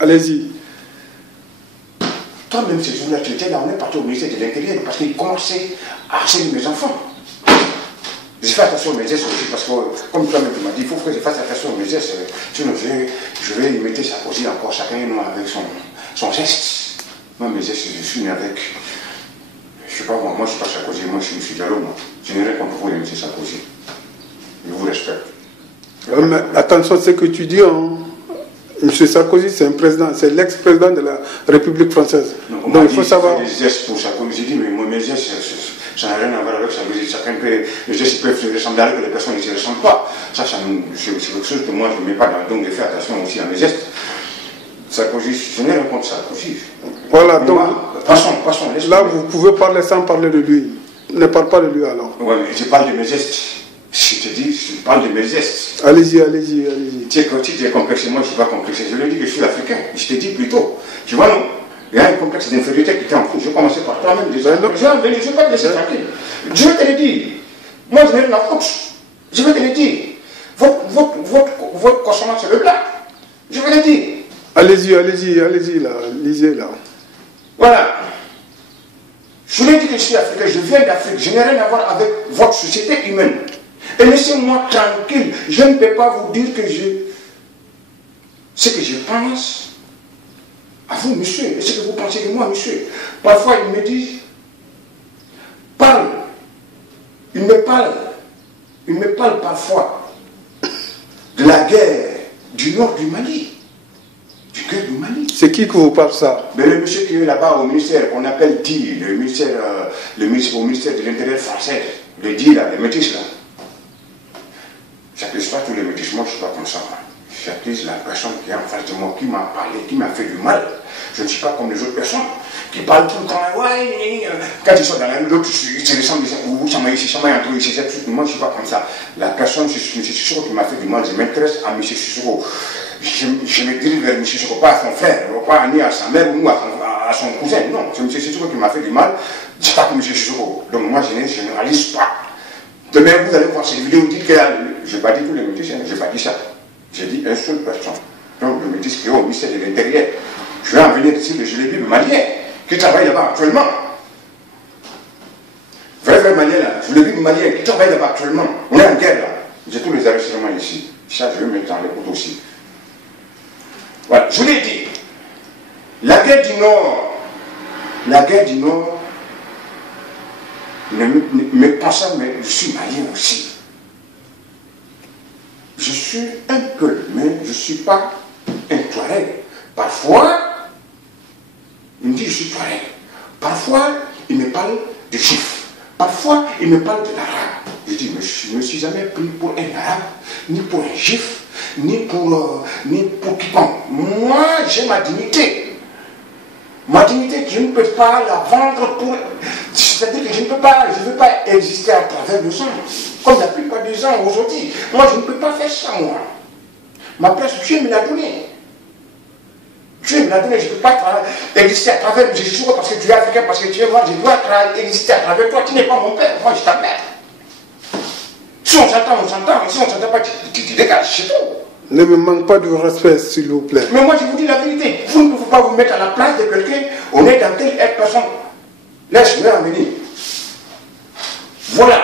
Allez-y. Toi-même, ces jours-là, tu étais là, on est parti au ministère de l'Intérieur parce qu'il commençait à harceler mes enfants. Je fais attention aux mes gestes aussi parce que, comme toi-même tu m'as dit, il faut que je fasse attention aux mes gestes. Sinon, je vais imiter Sarkozy encore, chacun avec son geste. Moi, mes gestes, je suis né avec. Je ne sais pas moi, je ne suis pas Sarkozy, moi je suis M. Diallo, moi. Je n'ai rien contre vous, M. Sarkozy. Je vous respecte. Mais attention à ce que tu dis, hein. M. Sarkozy, c'est un président, c'est l'ex-président de la République française. Donc il faut savoir. Des gestes pour Sarkozy, j'ai dit, mais moi, mes gestes, ça n'a rien à voir avec Sarkozy. Chacun peut, les gestes peuvent se ressembler avec les personnes qui ne se ressemblent pas. Ça c'est quelque chose que moi je ne mets pas dans. Donc je fais attention aussi à mes gestes. Sarkozy, je n'ai rien contre Sarkozy. Voilà, donc. Passons. Là, vous pouvez parler sans parler de lui. Ne parle pas de lui alors. Oui, mais je parle de mes gestes. Je te dis, je parle de mes gestes. Allez-y. Tu es complexé, moi je ne suis pas complexé. Je lui ai dit que je suis africain. Je te dis plutôt. Tu vois, non? Il y a un complexe d'infériorité qui était en cours. Je commençais par toi-même déjà. Je ne vais pas te laisser tranquille. Je vais te le dire. Moi, je n'ai rien à foutre. Je vais te le dire. Votre consommation, c'est le plat. Je vais le dire. Allez-y, là. Lisez, là. Voilà. Je l'ai dit que je suis africain. Je viens d'Afrique. Je n'ai rien à voir avec votre société humaine. Et laissez-moi tranquille. Je ne peux pas vous dire ce que je pense à vous, monsieur, et ce que vous pensez de moi, monsieur. Parfois, il me dit, parle. Il me parle parfois de la guerre du nord du Mali. C'est qui vous parle ça? Mais le monsieur qui est là-bas au ministère, qu'on appelle DI, au ministère de l'Intérieur français, le DI là, les métis là. J'accuse pas tous les métis, moi je ne suis pas comme ça. J'accuse la personne qui est en face de moi, qui m'a parlé, qui m'a fait du mal. Je ne suis pas comme les autres personnes qui parlent tout le temps. Ouais, quand ils sont dans la rue, l'autre, ils se ressemblent, moi je ne suis pas comme ça. La personne, c'est M. Sissoko qui m'a fait du mal, je m'intéresse à M. Sissoko. Je me dirige vers M. Sissoko, pas à son frère, pas ni à sa mère ou à son cousin. Non, c'est M. Sissoko qui m'a fait du mal. Je ne suis pas comme M. Sissoko. Donc moi, je ne généralise pas. Demain, vous allez voir cette vidéo, dites que je n'ai pas dit tous les métis, je n'ai pas dit ça. J'ai dit une seule personne. Donc le métis qui est au ministère de l'Intérieur. Je vais en venir ici, je l'ai vu, malien, qui travaille là-bas actuellement. Vrai malien là, je l'ai vu, malien, qui travaille là-bas actuellement. On est en guerre là. J'ai tous les arrêtements ici. Ça, je vais mettre dans l'écoute aussi. Voilà, je l'ai dit. La guerre du Nord, mais pas ça, mais je suis malien aussi. Je suis un peu, mais je ne suis pas un Touareg. Parfois, il me dit je suis Touareg. Parfois, il me parle de juif. Parfois, il me parle de l'arabe. Je dis, mais je ne me suis jamais pris pour un arabe, ni pour un juif, ni pour quiconque. Moi, j'ai ma dignité. Ma dignité, je ne peux pas la vendre pour... C'est-à-dire que je ne veux pas exister à travers le sang, comme la plupart des gens aujourd'hui. Moi, je ne peux pas faire ça, moi. Ma place, Dieu me l'a donnée. Dieu me l'a donné, je ne peux pas exister à travers le Jésus parce que tu es africain, parce que tu es noir, je dois exister à travers toi. Tu n'es pas mon père, moi je suis ta mère. Si on s'entend, on s'entend, si on ne s'entend pas, tu dégages, c'est tout. Ne me manque pas de respect, s'il vous plaît. Mais moi, je vous dis la vérité. Vous ne pouvez pas vous mettre à la place de quelqu'un. On est dans telle personne. Laisse-moi en venir. Voilà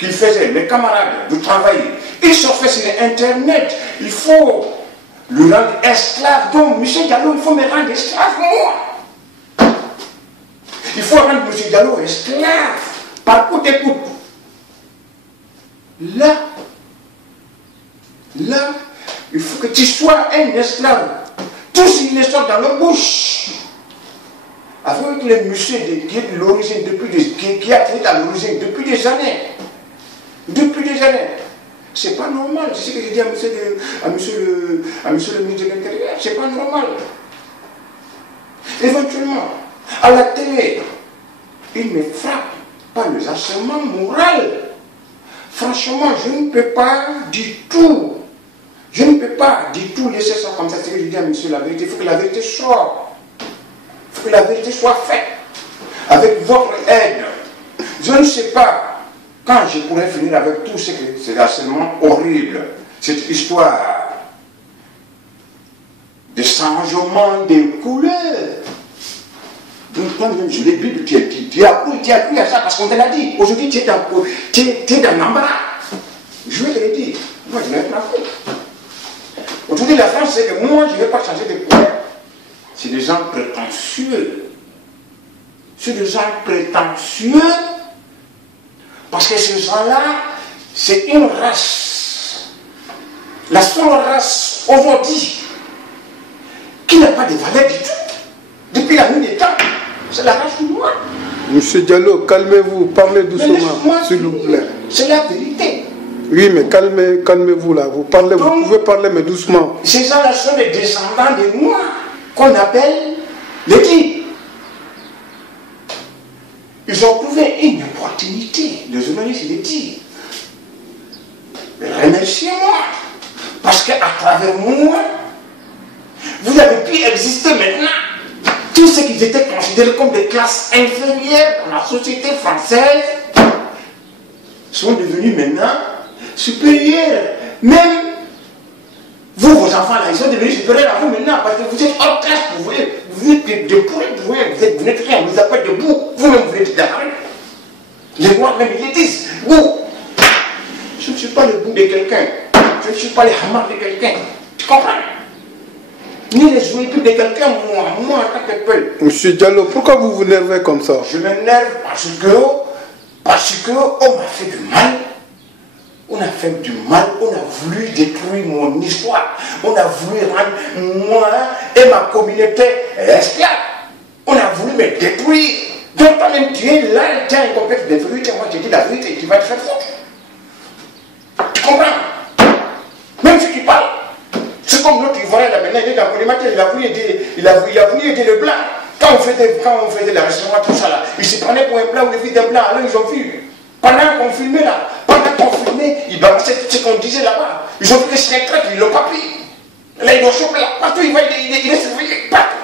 qu'il faisait, mes camarades de travail. Ils surfaient sur Internet. Il faut le rendre esclave. Donc, M. Diallo, il faut me rendre esclave, moi. Il faut rendre M. Diallo esclave. Par coup d'écoute. Là, il faut que tu sois un esclave. Tous ils le sortent dans leur bouche. Avec les messieurs qui est de l'origine, qui a traité à l'origine depuis des années. Depuis des années. C'est pas normal. C'est ce que j'ai dit à monsieur le ministre de l'Intérieur. C'est pas normal. Éventuellement, à la télé, il me frappe par le harcèlement moral. Franchement, je ne peux pas du tout. Je ne peux pas du tout laisser ça comme ça. C'est ce que je dis à monsieur la vérité. Il faut que la vérité sorte. Il faut que la vérité soit faite. Avec votre aide. Je ne sais pas quand je pourrais finir avec tout ce harcèlement horrible. Cette histoire de changement des couleurs. Donc, toi-même, je l'ai vu, tu as cru à ça parce qu'on te l'a dit. Aujourd'hui, tu es dans l'embarras. Je vais te le dire. Moi, je n'ai pas fait. Aujourd'hui, la France, c'est que moi, je ne vais pas changer de couleur. C'est des gens prétentieux. C'est des gens prétentieux parce que ces gens-là, c'est une race. La seule race aujourd'hui qui n'a pas de valeur du tout. Depuis la nuit des temps, c'est la race noire. Monsieur Diallo, calmez-vous, parlez doucement, s'il vous plaît. C'est la vérité. Oui, mais calmez-vous là. Vous pouvez parler, mais doucement. Ces gens-là sont les descendants des Noirs qu'on appelle les dits. Ils ont trouvé une opportunité. Les journalistes les disent. Remerciez-moi. Parce qu'à travers moi, vous avez pu exister maintenant. Tous ceux qui étaient considérés comme des classes inférieures dans la société française sont devenus maintenant supérieurs. Même vous, vos enfants là, ils sont devenus supérieurs à vous maintenant parce que vous êtes hors classe, vous êtes de pourri, vous n'êtes rien, on vous appelle debout, vous-même vous êtes d'accord. Les Noirs même ils le disent, vous, je ne suis pas le bout de quelqu'un, je ne suis pas les hammars de quelqu'un, tu comprends? Ni les jouets de quelqu'un, moi en tant que peuple. Monsieur Diallo, pourquoi vous vous énervez comme ça? Je m'énerve parce que on m'a fait du mal. On a fait du mal, on a voulu détruire mon histoire. On a voulu rendre moi et ma communauté esclaves. On a voulu me détruire. Donc toi-même tu es là, tu as un complexe d'infériorité. Moi je te dis la vérité, tu vas te faire foutre. Tu comprends? Même si tu parles. C'est comme l'autre Ivoirien là maintenant, il est dans le collimateur, il a voulu aider le blanc. Quand on faisait la restauration, tout ça là, il se prenait pour un blanc ou le fils d'un blanc, alors ils ont vu. Pendant qu'on filmait là, ils balançaient tout ce qu'on disait là-bas. Ils ont pris les traîtres, ils ne l'ont pas pris. Là, ils l'ont chopé là, partout, il est surveillé, partout.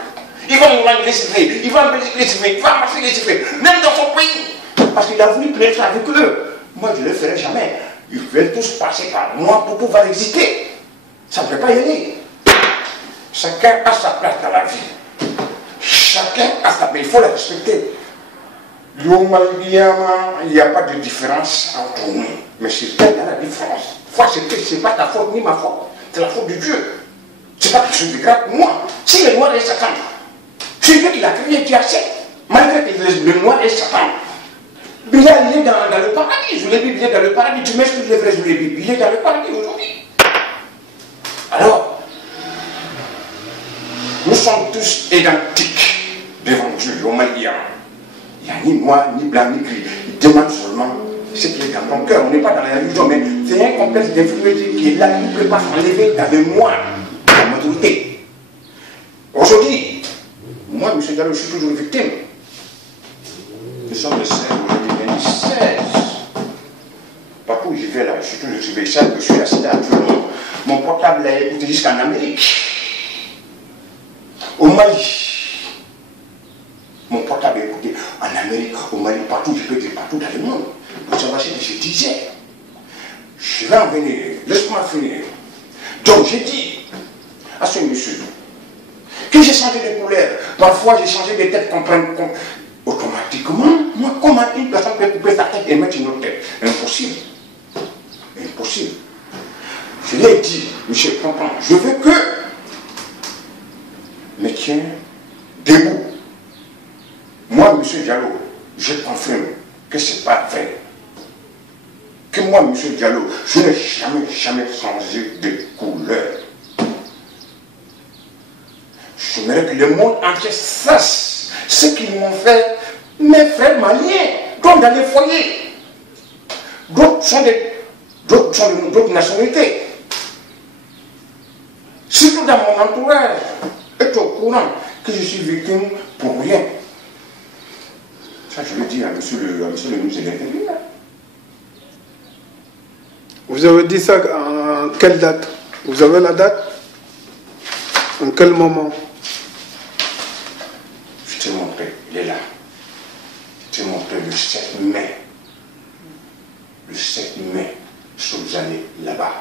Il va en Hollande, il est surveillé, il va en Belgique, il est surveillé, il va en Marseille, il est surveillé, même dans son pays. Parce qu'il a voulu pénétrer avec eux. Moi, je ne le ferai jamais. Ils veulent tous passer par moi pour pouvoir exister. Ça ne peut pas y aller. Chacun a sa place dans la vie. Chacun a sa place. Il faut la respecter. Il n'y a pas de différence entre nous. Mais c'est là la différence. C'est pas ta faute ni ma faute. C'est la faute de Dieu. C'est pas quelque chose de grave pour moi. Si le noir est Satan, c'est Dieu qui l'a créé, tu acceptes. Malgré que le noir est Satan. Bilal, il est dans le paradis. Je l'ai dit, il est dans le paradis. Tu m'expliques les vrais, je l'ai dit. Il est dans le paradis aujourd'hui. Alors, nous sommes tous identiques devant Dieu, au Malien. Il n'y a ni noir, ni blanc, ni gris. Il demande seulement ce qui est dans ton cœur. On n'est pas dans la religion, mais c'est un complexe d'infériorité qui est là, qui ne peut pas s'enlever dans le moi, la maturité. Aujourd'hui, moi, M. Diallo, je suis toujours victime. Nous sommes le 16, aujourd'hui, lundi 16. Partout où j'y vais là, je suis toujours surveillé. Je suis assis là, mon portable est écouté jusqu'en Amérique. Au Mali. Mon portable est écouté en Amérique, au Mali, partout, je peux dire partout dans le monde. Donc ça va ser que je disais. Je vais en venir, laisse-moi finir. Donc j'ai dit à ce monsieur que j'ai changé de couleur. Parfois j'ai changé de tête automatiquement. Moi, comment une personne peut couper sa tête et mettre une autre tête? Impossible. Impossible. Je lui ai dit, monsieur, comprends, je veux que me tiens debout. Moi, monsieur Diallo, je confirme que ce n'est pas vrai. Que moi, monsieur Diallo, je n'ai jamais changé de couleur. J'aimerais que le monde entier sache ce qu'ils m'ont fait mes frères maliens, donc dans les foyers. D'autres sont d'autres nationalités. Surtout dans mon entourage, est au courant que je suis victime pour rien. Ça, je le dis à monsieur le ministre de l'Intérieur. Vous avez dit ça en quelle date? Vous avez la date? En quel moment? Je t'ai montré, il est là. Je t'ai montré le 7 mai. Le 7 mai, je suis allé là-bas.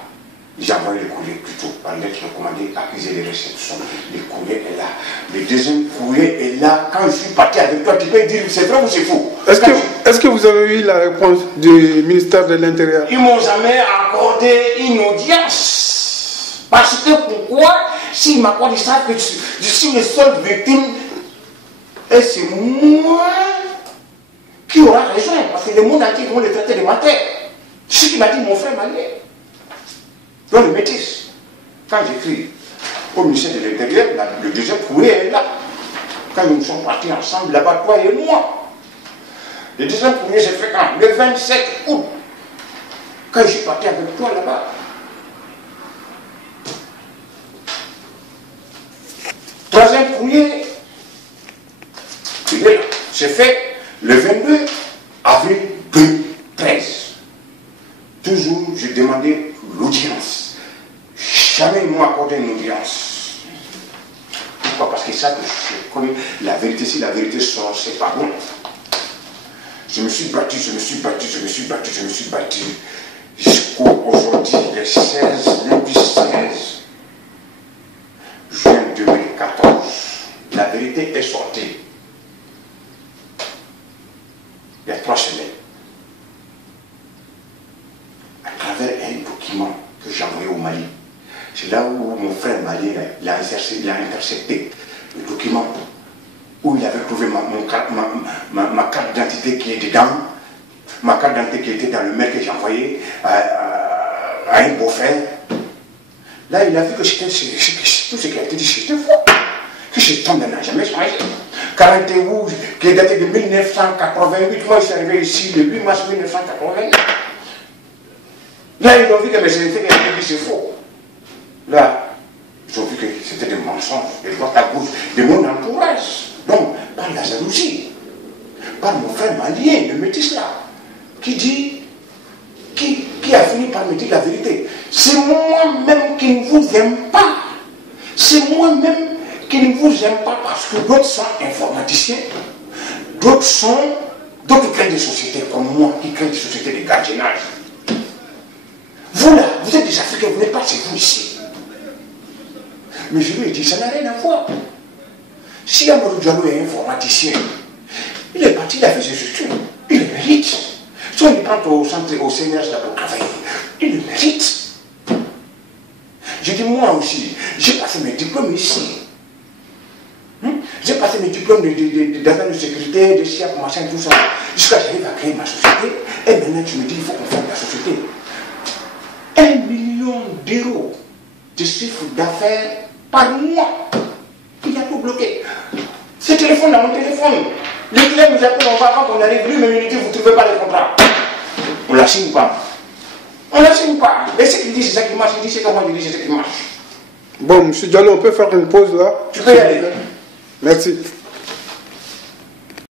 J'ai envoyé le courrier plutôt par lettre recommandée, accusé de réception. Le courrier est là. Le deuxième courrier est là. Quand je suis parti avec toi, tu peux dire c'est vrai ou c'est faux. Est-ce que vous avez eu la réponse du ministère de l'Intérieur? Ils ne m'ont jamais accordé une audience. Parce que pourquoi? S'ils m'accordent, ils savent que je suis le seul victime. Et c'est moi qui aura raison. Parce que le monde entier vont le traiter de menteur. C'est ce qu'il m'a dit mon frère malien. Dans le métis. Quand j'écris au ministère de l'Intérieur, le deuxième courrier est là. Quand nous sommes partis ensemble là-bas, toi et moi. Le deuxième courrier, j'ai fait quand? Le 27 août. Quand je suis parti avec toi là-bas. Troisième courrier, il est là. C'est fait le 22 avril 2013. Toujours, je demandais l'audience. Jamais ils m'ont accordé une audience. Pourquoi? Parce que ça, je connais la vérité. Si la vérité sort, c'est pas bon. Je me suis battu, jusqu'au aujourd'hui, le 16, lundi 16 juin 2014. La vérité est sortie. Il y a 3 semaines. À travers un document que j'ai envoyé au Mali. C'est là où mon frère malien il a intercepté le document où il avait trouvé ma carte d'identité qui est dedans, ma carte d'identité qui était dans le mail que j'ai envoyé à un beau-frère. Là, il a vu que tout ce qui a été dit, c'était faux. Que ce temps n'a jamais changé. 41 qui est daté de 1988, moi je suis arrivé ici le 8 mars 1988. Là, ils ont vu que mes invités qui avaient dit c'est faux. Là, ils ont vu que c'était des mensonges, de droite à gauche, de mon entourage. Donc, par la jalousie, par mon frère malien, le métis là, qui a fini par me dire la vérité. C'est moi-même qui ne vous aime pas. C'est moi-même qui ne vous aime pas parce que d'autres sont informaticiens, d'autres créent des sociétés comme moi, qui créent des sociétés de gardiennage. Vous là, vous êtes des Africains, vous n'êtes pas chez vous ici. Mais je lui ai dit, ça n'a rien à voir. Si Amadou Diallo est informaticien, il est parti, il a fait ses études, il le mérite. Si on le prend au CNRS pour travailler, il le mérite. J'ai dit, moi aussi, j'ai passé mes diplômes ici. J'ai passé mes diplômes d'agent de sécurité, de SIAP, machin, tout ça. Jusqu'à j'arrive à créer ma société. Et maintenant, tu me dis, il faut qu'on fasse la société. 1 million d'euros de chiffre d'affaires par mois. Il a tout bloqué. Ce téléphone dans mon téléphone. Les clients nous appellent, on va quand on arrive, lui, mais vous ne trouvez pas les contrats. On ne la signe pas. On ne la signe pas. Et ce qu'il dit, c'est ça qui marche. Il dit, c'est comment il dit, c'est ça qui marche. Bon, M. Diallo, on peut faire une pause là? Tu peux y aller. Merci.